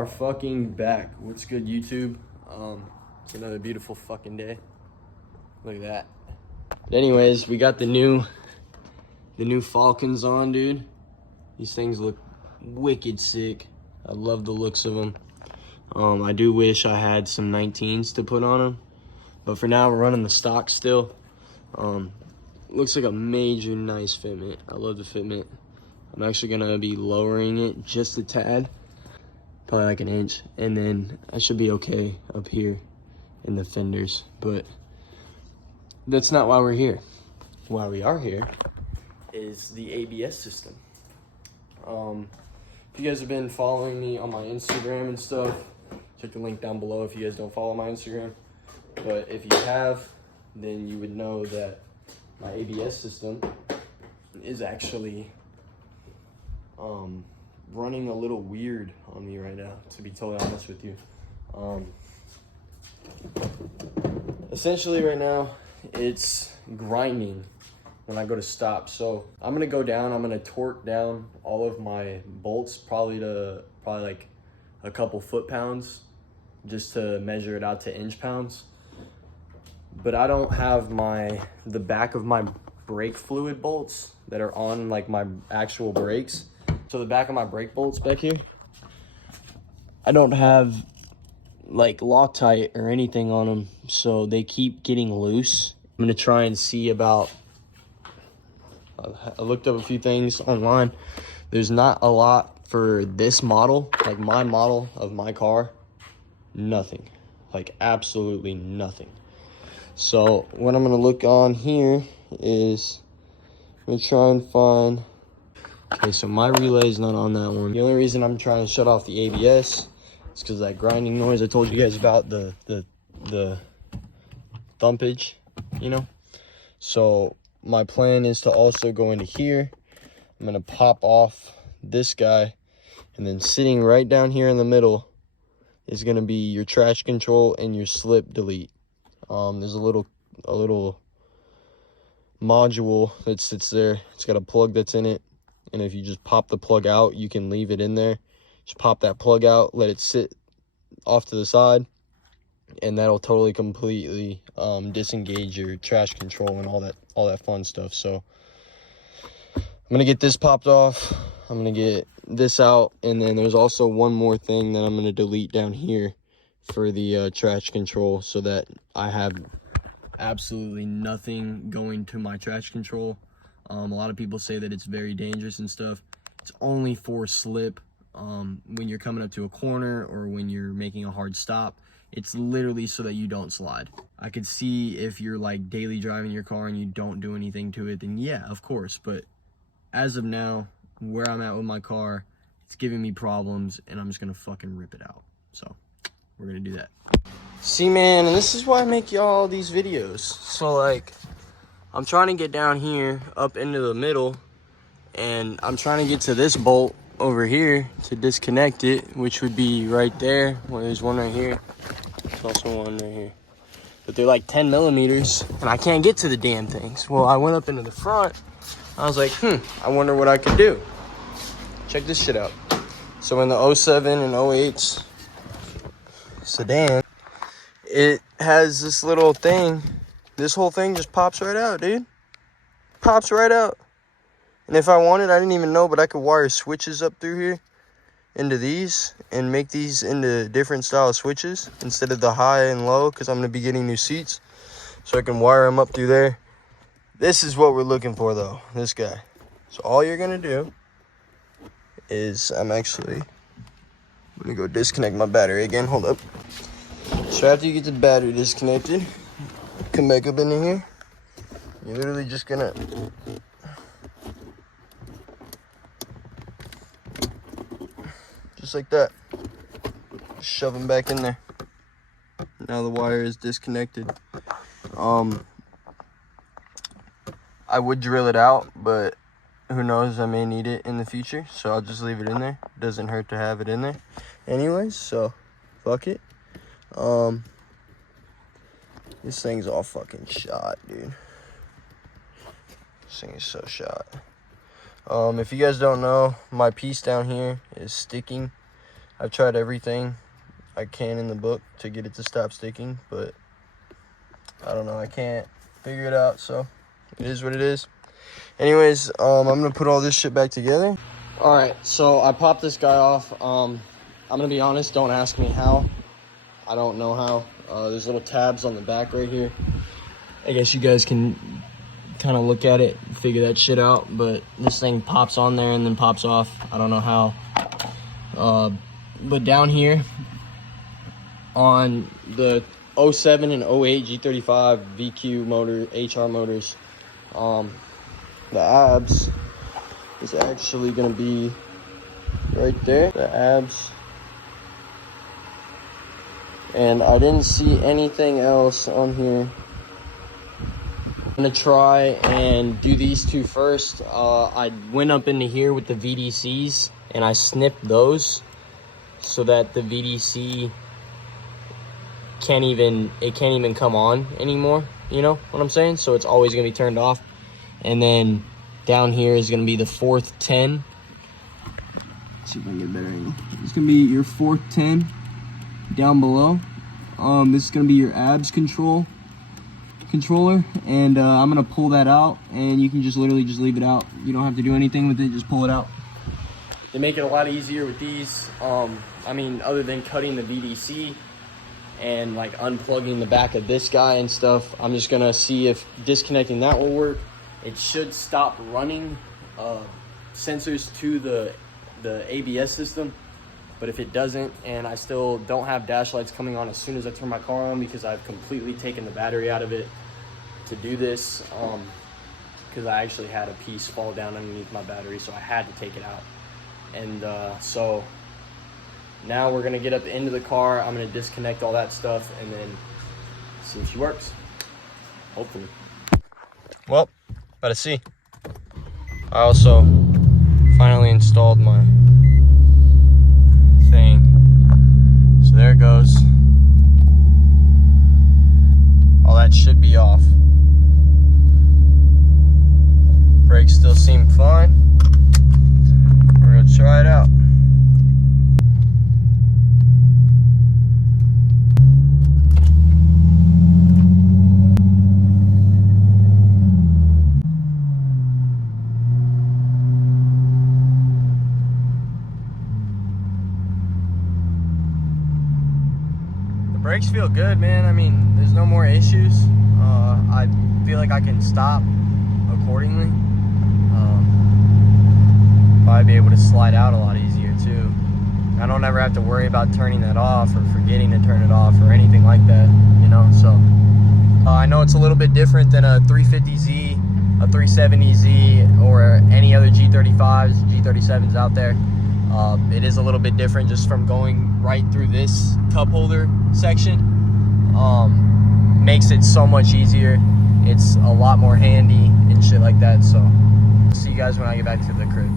are fucking back. What's good, YouTube? It's another beautiful fucking day. Look at that. But anyways, we got the new Falcons on, dude. These things look wicked sick. I love the looks of them. I do wish I had some 19s to put on them, but for now we're running the stock still. Looks like a major nice fitment. I love the fitment. I'm actually gonna be lowering it just a tad, probably like an inch, and then I should be okay up here in the fenders. But that's not why we're here. Why we are here is the ABS system. If you guys have been following me on my Instagram and stuff, check the link down below if you guys don't follow my Instagram. But if you have, then you would know that my ABS system is actually running a little weird on me right now, to be totally honest with you. Essentially right now, it's grinding when I go to stop. So I'm gonna go down, I'm gonna torque down all of my bolts, probably like a couple foot-pounds, just to measure it out to inch-pounds. But I don't have the back of my brake fluid bolts that are on like my actual brakes. So the back of my brake bolts back here, I don't have like Loctite or anything on them, so they keep getting loose. I'm gonna try and see about, I looked up a few things online. There's not a lot for this model, like my model of my car, nothing, like absolutely nothing. So what I'm gonna look on here is, I'm gonna try and find, okay, so my relay is not on that one. The only reason I'm trying to shut off the ABS is because of that grinding noise I told you guys about, the thumpage, you know? So my plan is to also go into here. I'm gonna pop off this guy, and then sitting right down here in the middle is gonna be your traction control and your slip delete. There's a little module that sits there. It's got a plug that's in it, and if you just pop the plug out, you can leave it in there. Just pop that plug out, let it sit off to the side, and that'll totally completely disengage your traction control and all that fun stuff. So I'm gonna get this popped off, I'm gonna get this out, and then there's also one more thing that I'm gonna delete down here for the traction control, so that I have absolutely nothing going to my traction control. A lot of people say that it's very dangerous and stuff. It's only for slip, when you're coming up to a corner or when you're making a hard stop. It's literally so that you don't slide. I could see if you're like daily driving your car and you don't do anything to it, then yeah, of course. But as of now, where I'm at with my car, it's giving me problems, and I'm just gonna fucking rip it out. So we're gonna do that. See, man, and this is why I make y'all these videos. So like, I'm trying to get down here up into the middle, and I'm trying to get to this bolt over here to disconnect it, which would be right there. Well, there's one right here. There's also one right here. But they're like 10 millimeters, and I can't get to the damn things. Well, I went up into the front. I was like, I wonder what I could do. Check this shit out. So in the 07 and 08 Sedan, it has this little thing. This whole thing just pops right out, dude. Pops right out. And if I wanted, I didn't even know, but I could wire switches up through here into these and make these into different style switches instead of the high and low, because I'm going to be getting new seats. So I can wire them up through there. This is what we're looking for, though, this guy. So all you're going to do is, I'm going to go disconnect my battery again. Hold up. So after you get the battery disconnected, come back up into here. You're literally just gonna just like that, shove them back in there. Now the wire is disconnected. I would drill it out, but who knows, I may need it in the future, so I'll just leave it in there. Doesn't hurt to have it in there anyways, so fuck it. This thing's all fucking shot, dude. This thing is so shot. If you guys don't know, my piece down here is sticking. I've tried everything I can in the book to get it to stop sticking, but I don't know, I can't figure it out, so it is what it is. Anyways, I'm gonna put all this shit back together. All right, so I popped this guy off. I'm gonna be honest, don't ask me how. I don't know how. There's little tabs on the back right here. I guess you guys can kind of look at it, figure that shit out, but this thing pops on there and then pops off. I don't know how. But down here on the 07 and 08 G35 VQ motor, HR motors, the abs is actually gonna be right there, the abs. And I didn't see anything else on here. I'm gonna try and do these two first. I went up into here with the VDCs and I snipped those so that the VDC can't even come on anymore, you know what I'm saying? So it's always gonna be turned off. And then down here is gonna be the 4th 10. Let's see if I can get a better angle. It's gonna be your 4th 10 down below. This is gonna be your abs controller, and I'm gonna pull that out, and you can just literally just leave it out. You don't have to do anything with it, just pull it out. They make it a lot easier with these. I mean, other than cutting the VDC and like unplugging the back of this guy and stuff, I'm just gonna see if disconnecting that will work. It should stop running sensors to the ABS system, but if it doesn't, and I still don't have dash lights coming on as soon as I turn my car on because I've completely taken the battery out of it to do this, because I actually had a piece fall down underneath my battery, so I had to take it out. And so now we're gonna get up into the car. I'm gonna disconnect all that stuff and then see if she works, hopefully. Well, about to see. I also finally installed my thing. So there it goes. All that should be off. Brakes still seem fine. We're gonna try it out. Brakes feel good, man. I mean, there's no more issues. I feel like I can stop accordingly. Probably be able to slide out a lot easier too. I don't ever have to worry about turning that off or forgetting to turn it off or anything like that, you know. So I know it's a little bit different than a 350Z, a 370Z, or any other G35s, G37s out there. It is a little bit different just from going right through this cup holder section. Makes it so much easier. It's a lot more handy and shit like that. So see you guys when I get back to the crib.